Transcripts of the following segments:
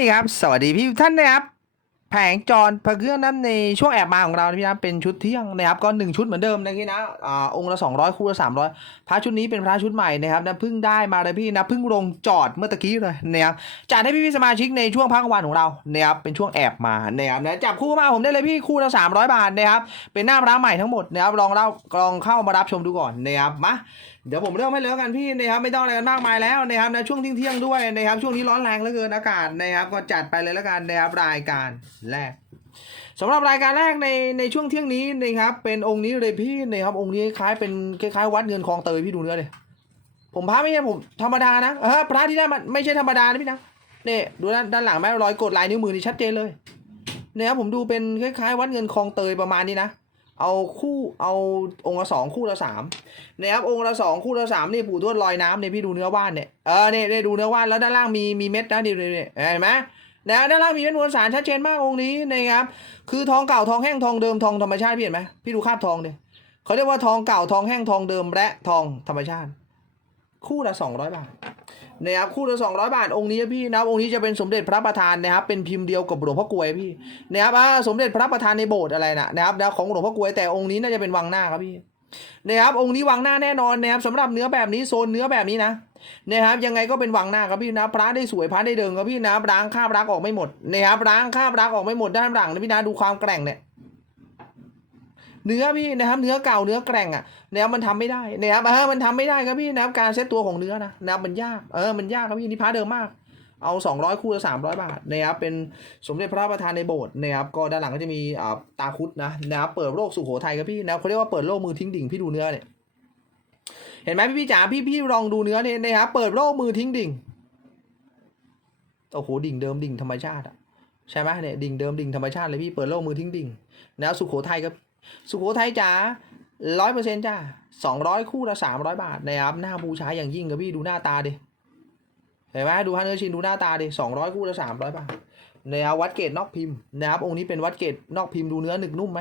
ดีครับ สวัสดีพี่ท่านนะครับ แผงจรพระเครื่องน้ำในช่วงแอบมาของเราพี่นะเป็นชุดเที่ยงนะครับ ก็หนึ่งชุดเหมือนเดิมนะพี่นะอ่าองค์ละ200คู่ละ300พระชุดนี้เป็นพระชุดใหม่นะครับนะเพิ่งได้มาเลยพี่นะเพิ่งลงจอดเมื่อตะกี้เลยนะครับจัดให้พี่พี่ๆสมาชิกในช่วงพักวันของเรานะครับเป็นช่วงแอบมานะครับนะจับคู่มาผมได้เลยพี่คู่ละ300บาทนะครับเป็นหน้าพระใหม่ทั้งหมดนะครับลองเล่าลองเข้ามารับชมดูก่อนนะครับมา เดี๋ยวผมเริ่มให้เลยแล้วกันพี่นะครับไม่ต้องอะไรกันมากมายแล้วนะครับนะช่วงเที่ยงๆด้วยนะครับช่วงนี้ร้อนแรงเหลือเกินอากาศนะครับ ก็จัดไปเลยแล้วกันนะครับรายการแรกสำหรับรายการแรกในในช่วงเที่ยงนี้นะครับเป็นองค์นี้เลยพี่นะครับองค์นี้คล้ายเป็นคล้ายๆวัดเงินคลองเตยพี่ดูเนื้อเลยผมพระไม่ใช่ผมธรรมดานะเออพระที่ได้มันไม่ใช่ธรรมดานะพี่นะเนี่ยดูด้านด้านหลังแม่รอยกดลายนิ้วมือนี่ชัดเจนเลยเนี่ยครับผมดูเป็นคล้ายๆวัดเงินคลองเตยประมาณนี้นะ เอาคู่เอาองค์ละสองคู่ละสามนะครับองค์ละสองคู่ละสามนี่ปู่ทวดลอยน้ำเนี่ยพี่ดูเนื้อว่านเนี่ยเออเนี่ยเนี่ยดูเนื้อว่านแล้วด้านล่างมีมีเม็ดนะดิเนี่ยเห็นไหมนะด้านล่างมีเม็ดมวลสารชัดเจนมากองค์นี้นะครับคือทองเก่าทองแห้งทองเดิมทองธรรมชาติพี่เห็นไหมพี่ดูคาบทองเนี่ยเขาเรียกว่าทองเก่าทองแห้งทองเดิมและทองธรรมชาติ คู่ละสองร้อยบาท นะครับคู่ละสองร้อยบาทองค์นี้พี่นะองค์นี้จะเป็นสมเด็จพระประธานนะครับเป็นพิมพ์เดียวกับหลวงพ่อกลวยพี่นะครับอ่าสมเด็จพระประธานในโบสถ์อะไรนะนะครับของหลวงพ่อกลวยแต่องค์นี้น่าจะเป็นวังหน้าครับพี่นะครับองค์นี้วางหน้าแน่นอนนะครับสำหรับเนื้อแบบนี้โซนเนื้อแบบนี้นะนะครับยังไงก็เป็นวางหน้าครับพี่นะพระได้สวยพระได้เดิงครับพี่นะล้างคาบรักออกไม่หมดนะครับล้างคาบรักออกไม่หมดด้านหลังนะพี่นะดูความแกร่งเนี่ย เนื้อพี่นะครับเนื้อเก่าเนื้อแกร่งอะนะครับมันทำไม่ได้นะครับเออมันทำไม่ได้ครับพี่นะครับการเซตตัวของเนื้อนะนะครับมันยากเออมันยากครับพี่นี่พระเดิมมากเอา 200 คู่ละ300 บาทนะครับเป็นสมเด็จพระประธานในโบสถ์นะครับก็ด้านหลังก็จะมีอ่าตาคุดนะนะครับเปิดโลกสุโขทัยครับพี่นะเขาเรียกว่าเปิดโลกมือทิ้งดิ่งพี่ดูเนื้อเนี่ยเห็นไหมพี่พี่จ๋าพี่พี่ลองดูเนื้อเนี่ยนะครับเปิดโลกมือทิ้งดิ่งโอ้โหดิ่งเดิมดิ่งธรรมชาติอะใช่ไหมเนี่ยดิ่งเดิมดิ่งธรรมชาติเลยพี่เปิดโลกมือทิ้งดิ่งนะสุโขทัยครับ สุโขทัยจ๋าร้อยเปอร์เซ็นต์จ้าสองร้อยคู่ละสามร้อยบาทนะครับหน้าบูชาอย่างยิ่งครับพี่ดูหน้าตาดิเห็นไหมดูฮันเนอร์ชินดูหน้าตาดิสองร้อยคู่ละสามร้อยบาทนะครับวัดเกตนอกพิมพ์นะครับองค์นี้เป็นวัดเกตนอกพิมพ์ดูเนื้อหนึบนุ่มไหม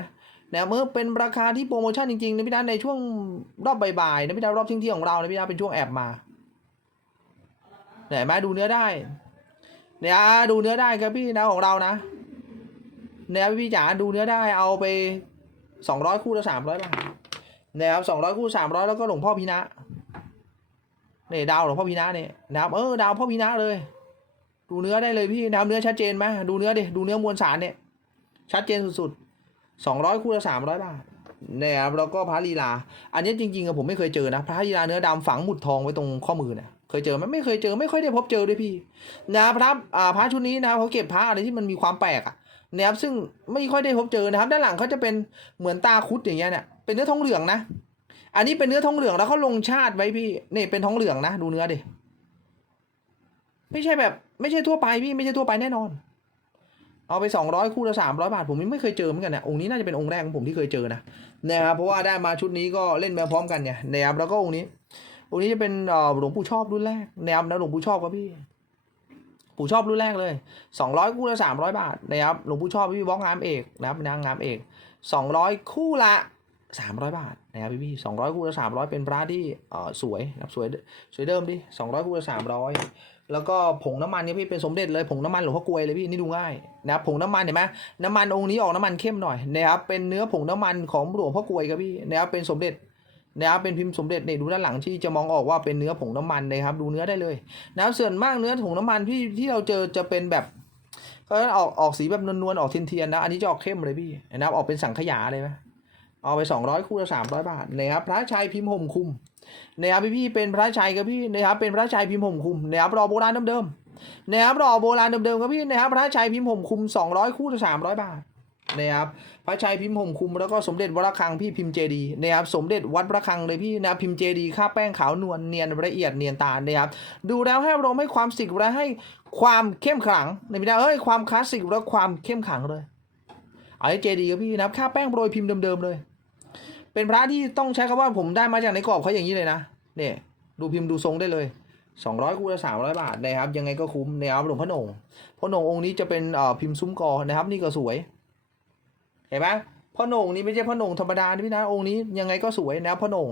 นะเมื่อเป็นราคาที่โปรโมชั่นจริงๆนะพี่นัทในช่วงรอบบ่ายๆนะพี่นัทรอบเที่ยงๆของเรานะพี่นัทเป็นช่วงแอบมาเห็นไหมดูเนื้อได้เนี่ยดูเนื้อได้ครับพี่นะของเรานะเนี่ยพี่จ๋าดูเนื้อได้เอาไป สองร้อยคู่ละสามร้อยบาทนะครับสองร้อยคู่สามร้อยแล้วก็หลวงพ่อพีนะเนี่ยดาวหลวงพ่อพีนะเนี่ยนะครับเออดาวพ่อพีนะเลย ดูเนื้อได้เลยพี่นะครับเนื้อชัดเจนไหมดูเนื้อดิดูเนื้อมวลสารเนี่ย ชัดเจนสุดๆสองร้อยคู่ละสามร้อยบาทเนี่ยครับแล้วก็พระลีลา อันนี้จริงๆอะผมไม่เคยเจอนะพระลีลาเนื้อดำฝังหมุดทองไว้ตรงข้อมือเนี่ยเคยเจอไหมไม่เคยเจอไม่ค่อยได้พบเจอด้วยพี่ นะครับพระอ่าพระชุดนี้นะเขาเก็บพระอะไรที่มันมีความแปลกอะ นะครับซึ่งไม่ค่อยได้พบเจอนะครับ ด้านหลังเขาจะเป็นเหมือนตาคุดอย่างเงี้ยเนี่ยเป็นเนื้อทองเหลืองนะ อันนี้เป็นเนื้อทองเหลืองแล้วเขาลงชาติไว้พี่นี่เป็นทองเหลืองนะ ดูเนื้อดิไม่ใช่แบบ ไม่ใช่ทั่วไปพี่ไม่ใช่ทั่วไปแน่นอน เอาไปสองร้อยคู่ละสามร้อยบาท ผมไม่เคยเจอเหมือนกันเนี่ยองค์นี้น่าจะเป็นองค์แรกของผมที่เคยเจอนะนะครับเพราะว่าได้มาชุดนี้ก็เล่นมาพร้อมกันเนี่ยนะครับแล้วก็องค์นี้องค์นี้จะเป็นหลวงปู่ชอบรุ่นแรกนะครับนะหลวงปู่ชอบครับพี่ ปู่ชอบรุ่นแรกเลยสองร้อยคู่ละสามร้อยบาทนะครับหลวงปู่ชอบพี่บล็อกงามเอกนะครับนางงามเอกสองร้อยคู่ละสามร้อยบาทนะครับพี่พี่สองร้อยคู่ละสามร้อยเป็นพระที่เอ่อสวยนะครับสวยสวยเดิมดิสองร้อยคู่ละสามร้อยแล้วก็ผงน้ำมันเนี่ยพี่เป็นสมเด็จเลยผงน้ำมันหลวงพ่อกลวยเลยพี่นี่ดูง่ายนะครับผงน้ำมันเห็นไหมน้ำมันองค์นี้ออกน้ำมันเข้มหน่อยนะครับเป็นเนื้อผงน้ำมันของหลวงพ่อกลวยครับพี่นะครับเป็นสมเด็จ นะครับเป็นพิมพ์สมเด็จเนี่ยดูด้านหลังที่จะมองออกว่าเป็นเนื้อผงน้ำมันนะครับดูเนื้อได้เลยนะครับส่วนมากเนื้อผงน้ำมันที่ที่เราเจอจะเป็นแบบก็ออกออกสีแบบนวลๆออกเทียนๆนะอันนี้จะออกเข้มเลยพี่นะครับออกเป็นสังขยาเลยไหมเอาไป 200 คู่ละ300 บาทนะครับพระชัยพิมพ์ห่มคุมนะครับพี่พี่เป็นพระชัยครับพี่นะครับเป็นพระชัยพิมพ์ห่มคุมนะครับรอโบราณเดิมๆนะครับรอโบราณเดิมๆครับพี่นะครับพระชัยพิมพ์ห่มคุม 200 คู่ละ300 บาท นะครับพระชัยพิมพ์ห่มคุมแล้วก็สมเด็จวัดระฆังพี่พิมพ์เจดีนะครับสมเด็จวัดพระฆังเลยพี่นะพิมพ์เจดีค่าแป้งขาวนวลเนียนละเอียดเนียนตานะครับดูแล้วให้อารมณ์ให้ความสิกและให้ความเข้มขลังในพี่นะเอ้ยความคลาสสิกและความเข้มขลังเลยเอาไอ้เจดีครับพี่นะครับค่าแป้งโปรยพิมพ์เดิมๆเลย เป็นพระที่ต้องใช้คำว่าผมได้มาจากในกรอบเขาอย่างนี้เลยนะเนี่ยดูพิมพ์ดูทรงได้เลย200คู่ละ300 บาทนะครับ ยังไงก็คุ้มนะครับหลวงพ่อหนงพ่อหนงองค์นี้จะเป็นพิมพ์ซุ้มกอนะครับ นี่ก็สวย เห็นไหมพ่อโหนงนี่ไม่ใช่พ่อโหนงธรรมดาพี่นะองค์นี้ยังไงก็สวยนะพ่อโหนง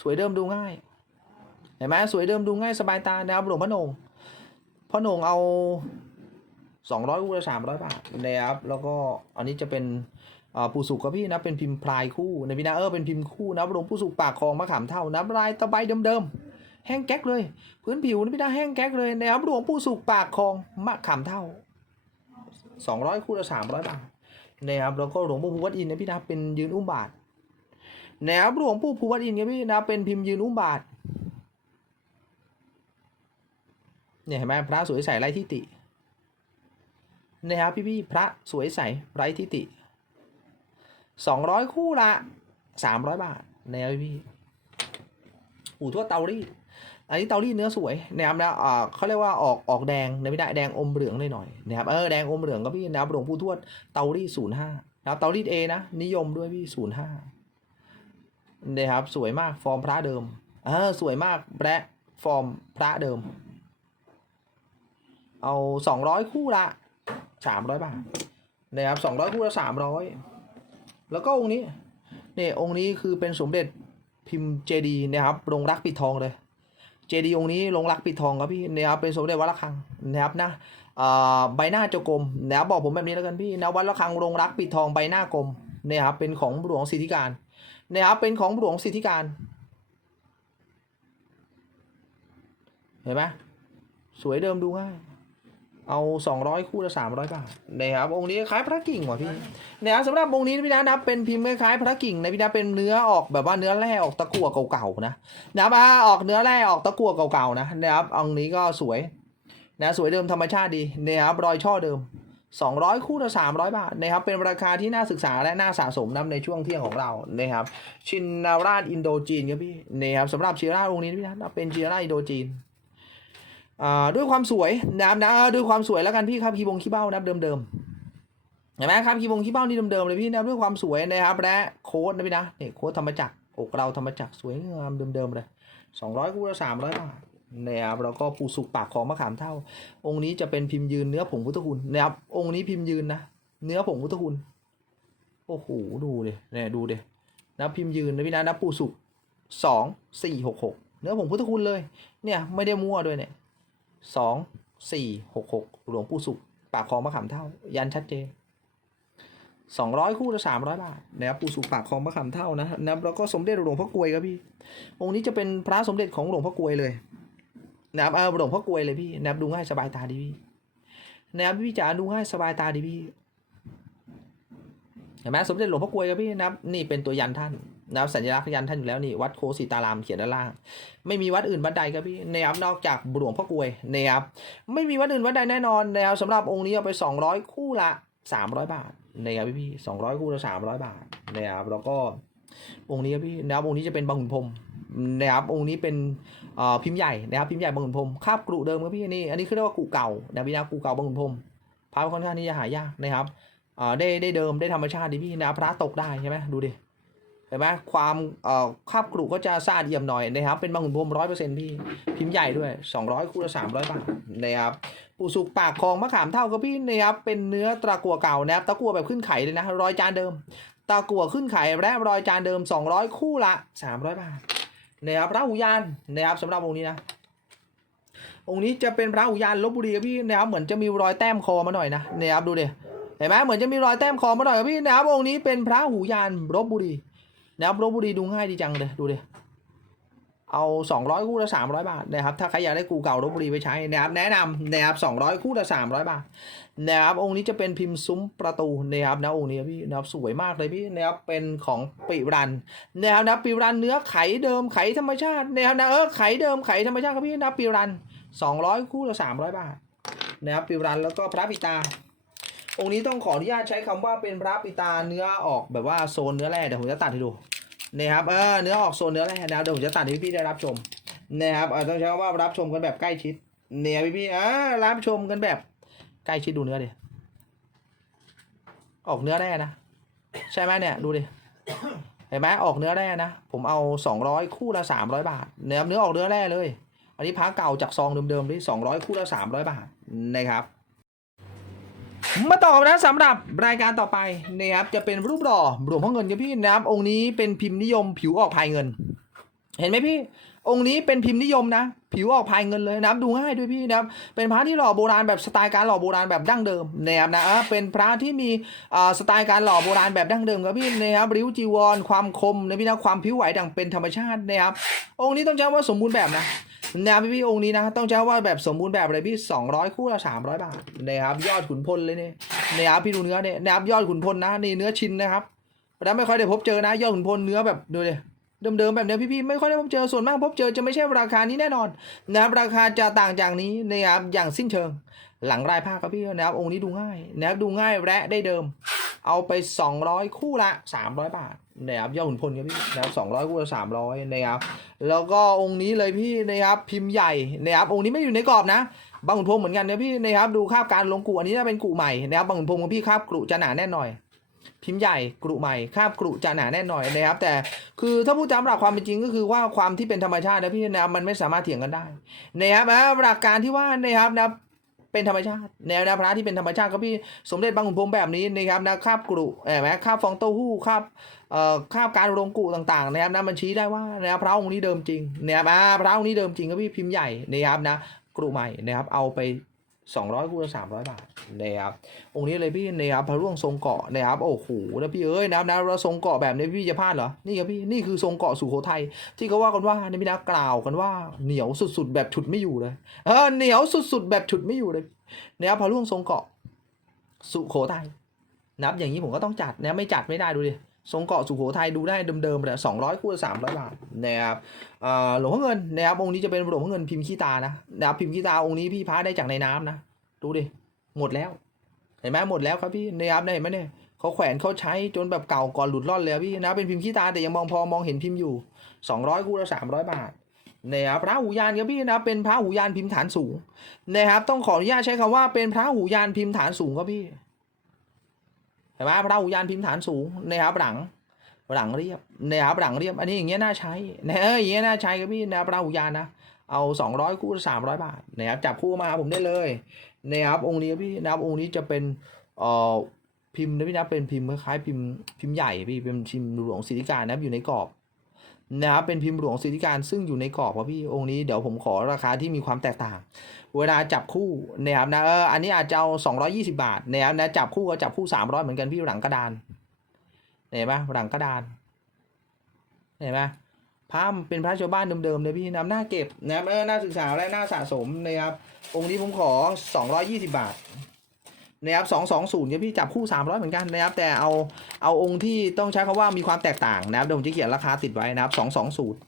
สวยเดิมดูง่าย เห็นไหมสวยเดิมดูง่ายสบายตานะครับหลวงพ่อโหนงพ่อโหนงเอาสองร้อยคู่ละสามร้อยบาทนะครับแล้วก็อันนี้จะเป็นปูสุกครับพี่นะเป็นพิมพ์พลายคู่ในพี่นะเออเป็นพิมพ์คู่นะหลวงปูสุกปากคลองมะขามเท่านะลายตะไบเดิมๆแห้งแก๊กเลย พื้นผิวนี่พี่นะแห้งแก๊กเลยนะครับหลวงปูสุกปากคลองมะขามเท่า สองร้อยคู่ละสามร้อยบาทนะครับแล้วก็หลวงปู่ภูวัดอินทร์นะพี่นะเป็นยืนอุ้มบาทนะครับหลวงปู่ภูวัดอินทร์ครับพี่นะเป็นพิมพ์ยืนอุ้มบาทเนี่ยเห็นไหมพระสวยใสไร้ทิฏฐินะครับพี่พี่พระสวยใสไร้ทิฏฐิสองร้อยคู่ละสามร้อยบาทนะครับพี่อู่ทั่วเตารีด อันนี้เตารีดเนื้อสวยนะครับนะอ่าเขาเรียกว่าออกออกแดงนะไม่ได้แดงอมเหลืองหน่อยๆนะครับเออแดงอมเหลืองก็พี่นะครับหลวงปู่ทวดเตารีดศูนย์ห้านะครับเตารีดเอนะนิยมด้วยพี่ศูนย์ห้านะครับสวยมากฟอร์มพระเดิมเออสวยมากและฟอร์มพระเดิม เอาสองร้อยคู่ละสามร้อยบาทนะครับสองร้อยคู่ละสามร้อยแล้วก็องค์นี้เนี่ยองค์นี้คือเป็นสมเด็จพิมพ์เจดีนะครับลงรักปิดทองเลย จดีย์องค์นี้ลงรักปิดทองครับพี่นะครับเป็นสมเด็จวัดระฆังนะครับนะอ่าใบหน้าเจ้ากรมนะครับบอกผมแบบนี้แล้วกันพี่นะวัดระฆังลงรักปิดทองใบหน้ากรมนะครับเป็นของหลวงสิทธิการนะครับเป็นของหลวงสิทธิการเห็นไหมสวยเดิมดูง่าย เอา 200 คู่ละ300 บาทนะครับองค์นี้คล้ายพระกิ่งว่ะพี่นะครับสำหรับองค์นี้พี่นะนะเป็นพิมพ์คล้ายพระกิ่งนะพี่นะเป็นเนื้อออกแบบว่าเนื้อแร่ออกตะกั่วเก่าๆนะนะครับอ่าออกเนื้อแร่ออกตะกั่วเก่าๆนะนะครับองค์นี้ก็สวยนะสวยเดิมธรรมชาติดีนะครับรอยช่อเดิม 200 คู่ละ300 บาทนะครับเป็นราคาที่น่าศึกษาและน่าสะสมนะในช่วงเที่ยงของเรานะครับชินนาราชอินโดจีนครับพี่นะครับสำหรับชินนาราชองค์นี้พี่นะเป็นชินนาราชอินโดจีน ด้วยความสวยนะครับนะด้วยความสวยแล้วกันพี่ครับคีบงคีเบ้านะครับเดิมๆเห็นไหมครับคีบงคีเบ้านี่เดิมๆเลยพี่นะครับด้วยความสวยนะครับและโค้ดนะพี่นะเนี่ยโค้ดธรรมจักรอกเราธรรมจักรสวยงามเดิมๆเลยสองร้อยคู่ละสามร้อยบาทนะครับแล้วก็ปูสุกปากของมะขามเท่า องค์นี้จะเป็นพิมพ์ยืนเนื้อผงพุทธคุณนะครับองค์นี้พิมพ์ยืนนะเนื้อผงพุทธคุณโอ้โหดูเลยเนี่ยดูเลยนะพิมพ์ยืนนะพี่นะนะปูสุกสองสี่หกหกเนื้อผงพุทธคุณเลย เนี่ยไม่ได้มั่วด้วยเนี่ย สองสี่หกหกหลวงปู่สุข ปากคลองมะขามเท่า ยันชัดเจนสองร้อยคู่ละสามร้อยบาทนะครับปู่สุขปากคลองมะขามเท่านะนะครับแล้วก็สมเด็จหลวงพ่อกลวยครับพี่ องค์นี้จะเป็นพระสมเด็จของหลวงพ่อกลวยเลยนะครับเออหลวงพ่อกลวยเลยพี่นะครับดูง่ายสบายตาดีพี่นะครับพี่จ๋าดูง่ายสบายตาดีพี่เห็นไหมสมเด็จหลวงพ่อกลวยครับพี่นะครับนี่เป็นตัวยันท่าน นะครับสัญลักษณ์ยันท่านอยู่แล้วนี่วัดโคสิตารามเขียนด้านล่าง ไม่มีวัดอื่นวัดใดครับพี่นะครับนอกจากหลวงพ่อกลวยนะครับไม่มีวัดอื่นวัดใดแน่นอนนะครับสำหรับองค์นี้เอาไป 200 คู่ละ 300 บาทนะครับพี่พี่200คู่ละ300บาทนะครับแล้วก็องค์นี้ครับพี่นะครับองค์นี้จะเป็นบางขุนพรมนะครับองค์นี้เป็นพิมพ์ใหญ่นะครับพิมพ์ใหญ่บางขุนพรมคาบกรุเดิมครับพี่นี่อันนี้คือเรียกว่ากุเก่านะพี่นะกุเก่าบางขุนพรมพระค่อนข้างที่จะหายากนะครับได้ได้เดิมได้ธรรมชาติดีพี่นะพระตกได้ใช่ไหมดูดิ ห็นไหมความเอ่อคาบกรุก็จะสะอาดเอี่ยมหน่อยนะครับ เป็นบางขุนพรมร้อยเปอร์เซ็นต์พี่ พิมพ์ใหญ่ด้วย200คู่ละ300บาทนะครับปูสุกปากคลองมะขามเท่ากับพี่นะครับเป็นเนื้อตะกัวเก่านะครับตะกัวแบบขึ้นไข่เลยนะรอยจานเดิม ตะกัวขึ้นไข่และรอยจานเดิม200คู่ละ300บาทนะครับพระอุยานนะครับสำหรับองค์นี้นะองค์นี้จะเป็นพระอุยานลบบุรีกับพี่นะครับเหมือนจะมีรอยแต้มคอมาหน่อยนะนะครับดูดิเห็นไหมเหมือนจะมีรอยแต้มคอมาหน่อยกับพี่นะครับองค์นี้เป็นพระหูยานลบบุรี นะครับลบบุรีดูง่ายดีจังเลยดูดิเอา 200 คู่ละ 300 บาทนะครับถ้าใครอยากได้กูเก่าลบบุรีไปใช้นะครับแนะนำนะครับ200 คู่ละ 300 บาทนะครับองค์นี้จะเป็นพิมพ์ซุ้มประตูนะครับนะองค์นี้พี่นะครับสวยมากเลยพี่นะครับเป็นของปิรันนะครับนะปิรันเนื้อไขเดิมไขธรรมชาตินะครับนะเออไขเดิมไขธรรมชาติครับพี่นะปิรัน 200 คู่ละ 300 บาทนะครับปิรันแล้วก็พระปิตา องค์นี้ต้องขออนุญาตใช้คำว่าเป็นพระปิตาเนื้อออกแบบว่าโซนเนื้อแร่เดี๋ยวผมจะตัดให้ดูนะครับเออเนื้อออกโซนเนื้อแร่นะเดี๋ยวผมจะตัดให้พี่ๆได้รับชมนะครับเออต้องใช้คำว่ารับชมกันแบบใกล้ชิดเนี่ยพี่ๆเออรับชมกันแบบใกล้ชิดดูเนื้อดิออกเนื้อแร่นะใช่ไหมเนี่ยดูดิเห็นไหมออกเนื้อแร่นะผมเอา 200 คู่ละ300 บาทเนะครับเนื้อออกเนื้อแร่เลย อันนี้พ้าเก่าจากซองเดิมๆที่200 คู่ละ300 บาทนะครับ มาต่อนะสำหรับรายการต่อไปนะครับจะเป็นรูปหล่อหลวงพ่อเงินครับพี่นะครับองค์นี้เป็นพิมพ์นิยมผิวออกภายเงิน เห็นไหมพี่ องค์นี้เป็นพิมพ์นิยมนะ ผิวออกพายเงินเลยนะครับดูง่ายด้วยพี่นะครับเป็นพระที่หล่อโบราณแบบสไตล์การหล่อโบราณแบบดั้งเดิมนะครับนะเป็นพระที่มีสไตล์การหล่อโบราณแบบดั้งเดิมครับพี่นะครับริ้วจีวร ความคมนะพี่นะความผิวไหวดังเป็นธรรมชาตินะครับองค์นี้ต้องใช้ว่าสมบูรณ์แบบนะ นะพี่พี่องค์นี้นะต้องใช้ว่าแบบสมบูรณ์แบบเลยพี่200คู่ละ300บาทนะครับยอดขุนพลเลยเนี่ยนะครับพี่ดูเนื้อเนี่ยนะครับยอดขุนพลนะนี่เนื้อชินนะครับแล้วไม่ค่อยได้พบเจอนะ ยอดขุนพลเนื้อแบบดูเลยเดิมๆแบบเนี้ยพี่ๆไม่ค่อยได้พบเจอส่วนมากพบเจอจะไม่ใช่ราคานี้แน่นอนนะครับราคาจะต่างจากนี้นะครับอย่างสิ้นเชิง หลังรายภาคครับพี่นะครับองค์นี้ดูง่ายนะครับดูง่ายและได้เดิม เอาไป 200 คู่ละ 300 บาท นะครับยอดขุนพลครับพี่นะครับ200คู่ละ300นะครับ แล้วก็องค์นี้เลยพี่นะครับพิมพ์ใหญ่นะครับองค์นี้ไม่อยู่ในกรอบนะบางขุนพรหมเหมือนกันนะพี่นะครับดูคาบการลงกุอันนี้น่าเป็นกุใหม่นะครับบางขุนพรหมของพี่คาบกรุจะหนาแน่นหน่อย พิมพ์ใหญ่กรุใหม่คาบกรุจะหนาแน่นหน่อยนะครับ แต่คือถ้าพูดตามหลักความเป็นจริงก็คือว่าความที่เป็นธรรมชาตินะพี่นะครับมันไม่สามารถเถียงกันได้นะครับหลักการที่ว่านะครับนะ เป็นธรรมชาติแนวนาพระที่เป็นธรรมชาติก็พี่สมเด็จบางขุนพรมแบบนี้นะครับนะคาบกรุเห็นไหมคาบฟองเต้าหู้คาบเอ่อคาบการรงกุต่างๆนะครับนะมันชี้ได้ว่านะครับพระองค์นี้เดิมจริงนะครับอ่าพระองค์นี้เดิมจริงก็พี่พิมพ์ใหญ่นะครับนะกรุใหม่นะครับเอาไป 200คู่ละ300บาทนะครับองค์นี้เลยพี่นะครับพระร่วงทรงเกาะนะครับโอ้โหแล้วพี่เอ้ยนะนะเราทรงเกาะแบบนี้พี่จะพลาดเหรอนี่ครับพี่นี่คือทรงเกาะสุโขทัยที่เขาว่ากันว่าในพินักล่าวกันว่าเหนียวสุดๆแบบฉุดไม่อยู่เลยเออเหนียวสุดๆแบบฉุดไม่อยู่เลยนะครับพอร่วงทรงเกาะสุโขทัยนะครับอย่างนี้ผมก็ต้องจัดนะไม่จัดไม่ได้ดูดิ ทรงเกาะสุโขทัยดูได้เดิมๆเลยสองร้อยคู่สามร้อยบาทนะครับหลวงพ่อเงินนะครับองค์นี้จะเป็นหลวงพ่อเงินพิมพ์ขี้ตานะนะครับพิมพ์ขี้ตาองค์นี้พี่พาได้จากในน้ำนะดูดิหมดแล้ว เห็นไหมหมดแล้วครับพี่นะครับเนี่ยเห็นไหมเนี่ยเขาแขวนเขาใช้จนแบบเก่าก่อนหลุดร่อนเลยอะพี่นะเป็นพิมพ์ขี้ตาแต่ยังมองพอมองเห็นพิมพ์อยู่สองร้อยคู่ละสามร้อยบาทนะครับพระหูยานครับพี่นะเป็นพระหูยานพิมพ์ฐานสูงนะครับต้องขออนุญาตใช้คำว่าเป็นพระหูยานพิมพ์ฐานสูงครับพี่ ห็นไหมพระหูยานพิมพ์ฐานสูงนะครับหลังหลังเรียบนะครับหลังเรียบ อันนี้อย่างเงี้ยน่าใช้นะเอออย่างเงี้ยน่าใช้ครับพี่นะครับพระหูยานนะเอาสองร้อยคู่สามร้อยบาทนะครับจับคู่มาผมได้เลยนะครับองค์นี้พี่นะครับองค์นี้จะเป็นเอ่อพิมพ์นะพี่นะเป็นพิมพ์คล้ายพิมพ์พิมพ์ใหญ่พี่เป็นพิมพ์หลวงศิริการนะอยู่ในกรอบ นะครับเป็นพิมพ์หลวงศิริการซึ่งอยู่ในกรอบครับพี่องค์นี้เดี๋ยวผมขอราคาที่มีความแตกต่าง เวลาจับคู่นะครับนะเอออันนี้อาจจะเอาสองร้อยี่สิบาทนะครับนะจับคู่ก็จับคู่สามร้อยเหมือนกันพี่หลังกระดานเห็นปะหลังกระดานเห็นปะพระเป็นพระชาวบ้านเดิมๆเลยพี่นะหน้าเก็บนะครับเออหน้าศึกษาและหน้าสะสมนะครับองค์นี้ผมขอสองร้อยี่สิบาท นะครับสองสองศูนย์เนี่ยพี่จับคู่สามร้อยเหมือนกันนะครับแต่เอาเอาองค์ที่ต้องใช้คำว่ามีความแตกต่างนะครับเดี๋ยวผมจะเขียนราคาติดไว้นะครับสองสองศูนย์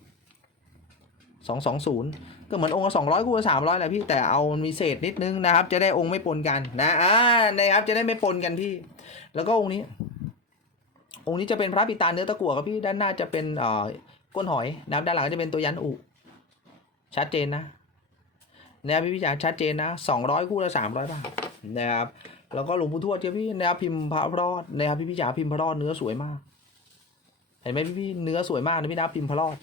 สองสองศูนย์ก็เหมือนองค์ละสองร้อยคู่ละสามร้อยแหละพี่แต่เอามีเศษนิดนึงนะครับ จะได้องค์ไม่ปนกันนะอ่านะครับจะได้ไม่ปนกันพี่ แล้วก็องค์นี้ องค์นี้จะเป็นพระปิตาเนื้อตะกั่วครับพี่ด้านหน้าจะเป็นเอ่อก้นหอยนะครับด้านหลังจะเป็นตัวยันอุชัดเจนนะนะครับพี่พี่จ๋าชัดเจนนะสองร้อยคู่ละสามร้อยบาทนะครับ แล้วก็หลวงปู่ทวดเจ้าพี่นะครับพิมพ์พระรอดนะครับพี่พี่จ๋าพิมพ์พระรอดเนื้อสวยมาก เห็นไหมพี่พี่เนื้อสวยมากนะพี่นะพิมพ์พระรอด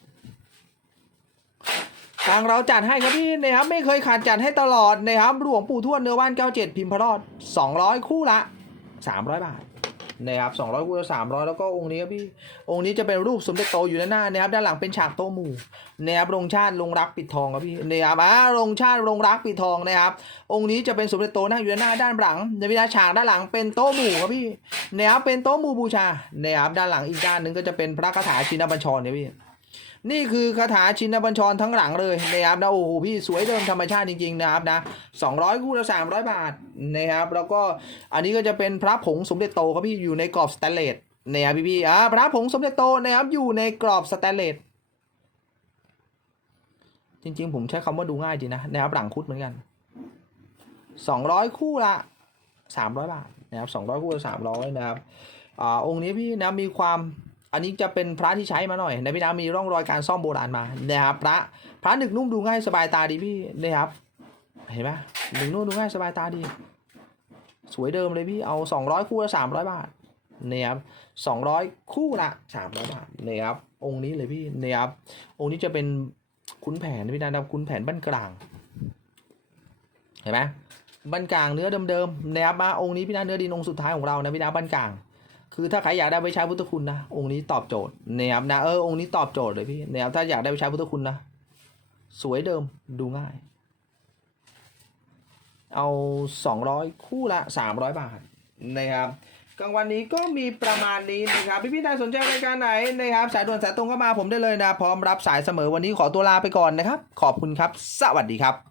ทางเราจัดให้ครับพี่นะครับไม่เคยขาดจัดให้ตลอดนะครับหลวงปู่ทวดเนื้อว่านแก้วเจ็ดพิมพ์พระรอดสองร้อยคู่ละสามร้อยบาท นะครับ200คู่ละ300แล้วก็องค์นี้ครับพี่ องค์นี้จะเป็นรูปสมเด็จโตอยู่ด้านหน้านะครับด้านหลังเป็นฉากโต๊ะหมู่นะครับลงชาติลงรักปิดทองครับพี่นะครับอ่าลงชาติลงรักปิดทองนะครับ องค์นี้จะเป็นสมเด็จโตนั่งอยู่ด้านหน้าด้านหลังในวินาฉากด้านหลังเป็นโต๊ะหมู่ครับพี่นะครับเป็นโต๊ะหมู่บูชานะครับด้านหลังอีกด้านหนึ่งก็จะเป็นพระคาถาชินบัญชรเนี่ยพี่ นี่คือคาถาชินบัญชรทั้งหลังเลยนะครับนะโอ้โหพี่สวยเดิมธรรมชาติจริงๆนะครับนะ200คู่ละ300บาทนะครับแล้วก็อันนี้ก็จะเป็นพระผงสมเด็จโตครับพี่อยู่ในกรอบสแตนเลสนะครับพี่ๆอ่าพระผงสมเด็จโตนะครับอยู่ในกรอบสแตนเลสจริงๆ ผมใช้คำว่าดูง่ายดีนะนะครับหลังคุดเหมือนกัน200คู่ละ300บาทนะครับ200คู่ละ300นะครับอ่าองค์นี้พี่นะมีความ อันนี้จะเป็นพระที่ใช้มาหน่อยนะพี่นะมีร่องรอยการซ่อมโบราณมานะครับพระพระหนึกนุ่มดูง่ายสบายตาดีพี่นะครับ เห็นไหมหนึกนุ่มดูง่ายสบายตาดี สวยเดิมเลยพี่เอา200คู่ละ300บาทนะครับ200คู่ละ300บาทนะครับองค์นี้เลยพี่นะครับองค์นี้จะเป็นขุนแผนนะพี่นะครับขุนแผนบ้านกลาง เห็นไหมบ้านกลางเนื้อเดิมๆนะครับมาองค์นี้พี่นะเนื้อดินองค์สุดท้ายของเรานะพี่นะบ้านกลาง คือถ้าใครอยากได้ไปใช้พุทธคุณนะองค์นี้ตอบโจทย์นะครับนะเออองค์นี้ตอบโจทย์เลยพี่นะครับถ้าอยากได้ไปใช้พุทธคุณนะสวยเดิมดูง่าย เอาสองร้อยคู่ละสามร้อยบาทนะครับกลางวันนี้ก็มีประมาณนี้นะครับพี่พี่ๆท่านสนใจรายการไหนนะครับ สายด่วนสายตรงก็มาผมได้เลยนะ พร้อมรับสายเสมอวันนี้ขอตัวลาไปก่อนนะครับ ขอบคุณครับ สวัสดีครับ